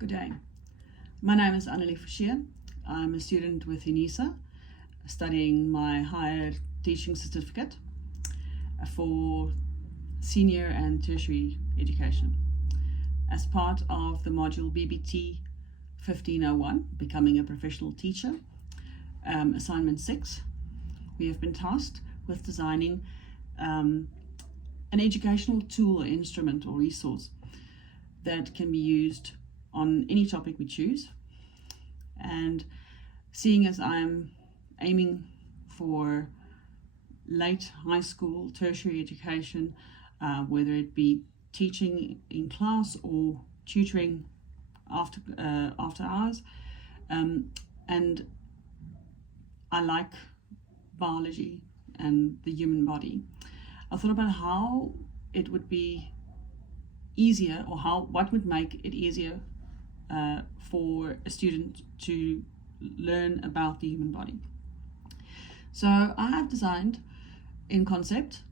Good day. My name is Annelie Forshire. I'm a student with UNISA studying my higher teaching certificate for senior and tertiary education. As part of the module BPT1501, Becoming a Professional Teacher, Assignment 6, we have been tasked with designing an educational tool or instrument or resource that can be used on any topic we choose. And seeing as I'm aiming for late high school, tertiary education, whether it be teaching in class or tutoring after hours, and I like biology and the human body, I thought about how it would be easier, or what would make it easier for a student to learn about the human body. So I have designed in concept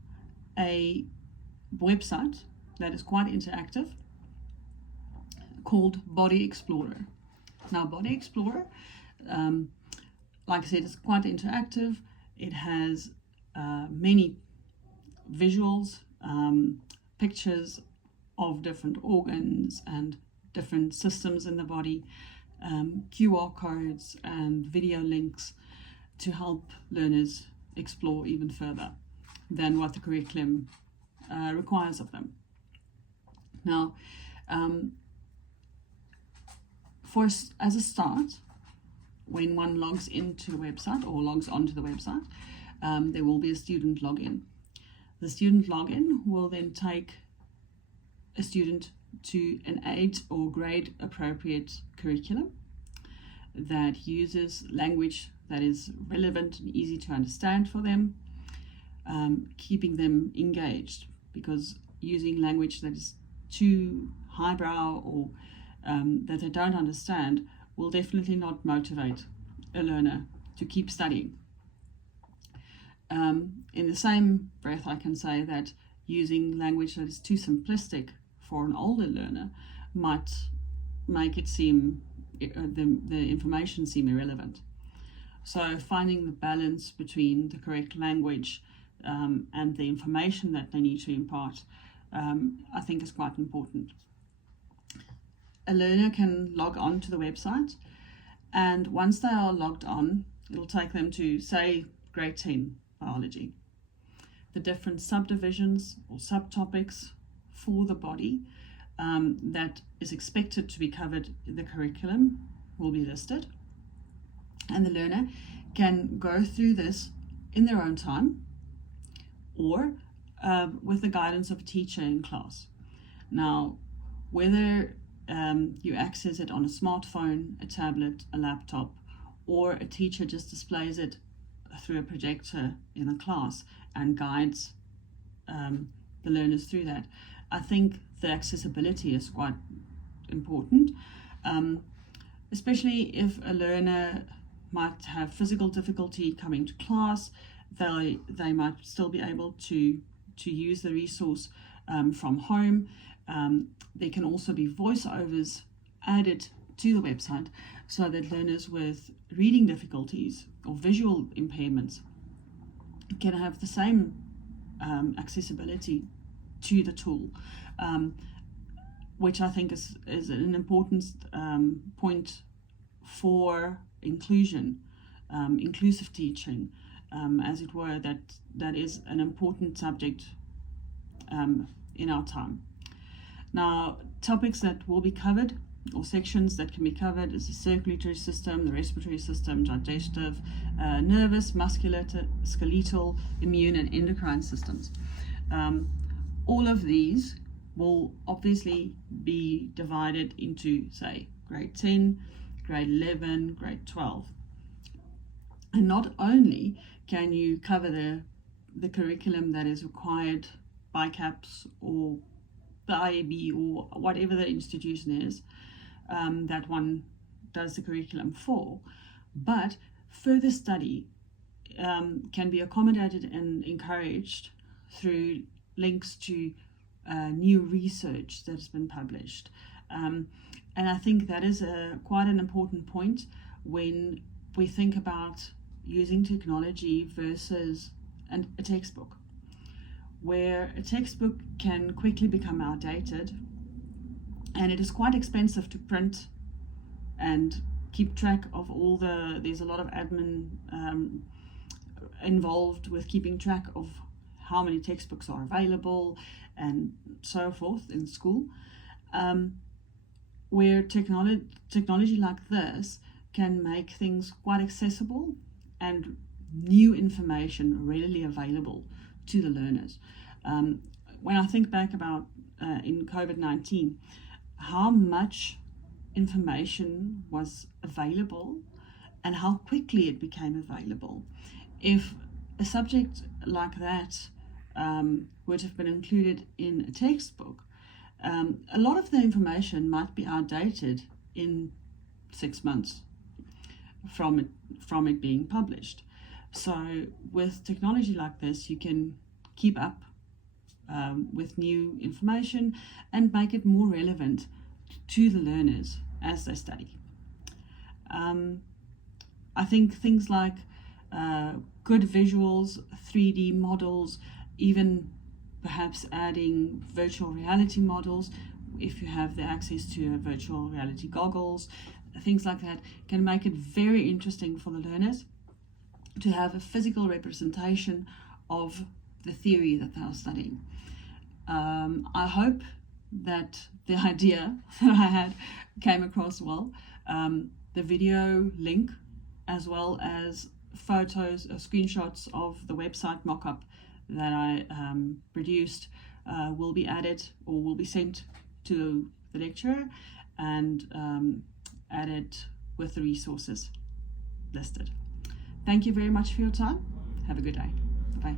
a website that is quite interactive called Body Explorer. Now, Body Explorer, like I said, it's quite interactive. It has many visuals, pictures of different organs and different systems in the body, QR codes and video links to help learners explore even further than what the curriculum requires of them. Now, as a start, when one logs into the website or logs onto the website, there will be a student login. The student login will then take a student to an age or grade appropriate curriculum that uses language that is relevant and easy to understand for them, keeping them engaged, because using language that is too highbrow or that they don't understand will definitely not motivate a learner to keep studying. In the same breath, I can say that using language that is too simplistic for an older learner might make it seem the information seem irrelevant. So finding the balance between the correct language and the information that they need to impart, I think is quite important. A learner can log on to the website, and once they are logged on, it'll take them to, say, grade 10 biology. The different subdivisions or subtopics for the body that is expected to be covered in the curriculum will be listed, and the learner can go through this in their own time or with the guidance of a teacher in class. Now, whether you access it on a smartphone, a tablet, a laptop, or a teacher just displays it through a projector in a class and guides the learners through that, I think the accessibility is quite important, especially if a learner might have physical difficulty coming to class. They might still be able to use the resource from home. There can also be voiceovers added to the website so that learners with reading difficulties or visual impairments can have the same accessibility to the tool, which I think is an important point for inclusion, inclusive teaching, as it were, that is an important subject in our time. Now, topics that will be covered, or sections that can be covered, is the circulatory system, the respiratory system, digestive, nervous, muscular, skeletal, immune, and endocrine systems. All of these will obviously be divided into, say, grade 10, grade 11, grade 12. And not only can you cover the curriculum that is required by CAPS or the IAB or whatever the institution is that one does the curriculum for, but further study can be accommodated and encouraged through links to new research that has been published, And I think that is quite an important point when we think about using technology versus a textbook, where a textbook can quickly become outdated, and it is quite expensive to print and keep track of there's a lot of admin involved with keeping track of how many textbooks are available and so forth in school, where technology like this can make things quite accessible and new information readily available to the learners. When I think back about in COVID-19, how much information was available and how quickly it became available. If a subject like that would have been included in a textbook, a lot of the information might be outdated in 6 months from it being published. So with technology like this, you can keep up with new information and make it more relevant to the learners as they study. I think things like good visuals, 3D models, even perhaps adding virtual reality models, if you have the access to virtual reality goggles, things like that can make it very interesting for the learners to have a physical representation of the theory that they are studying. I hope that the idea that I had came across well. The video link, as well as photos or screenshots of the website mock-up that I produced, will be added or will be sent to the lecturer and added with the resources listed. Thank you very much for your time. Have a good day. Bye.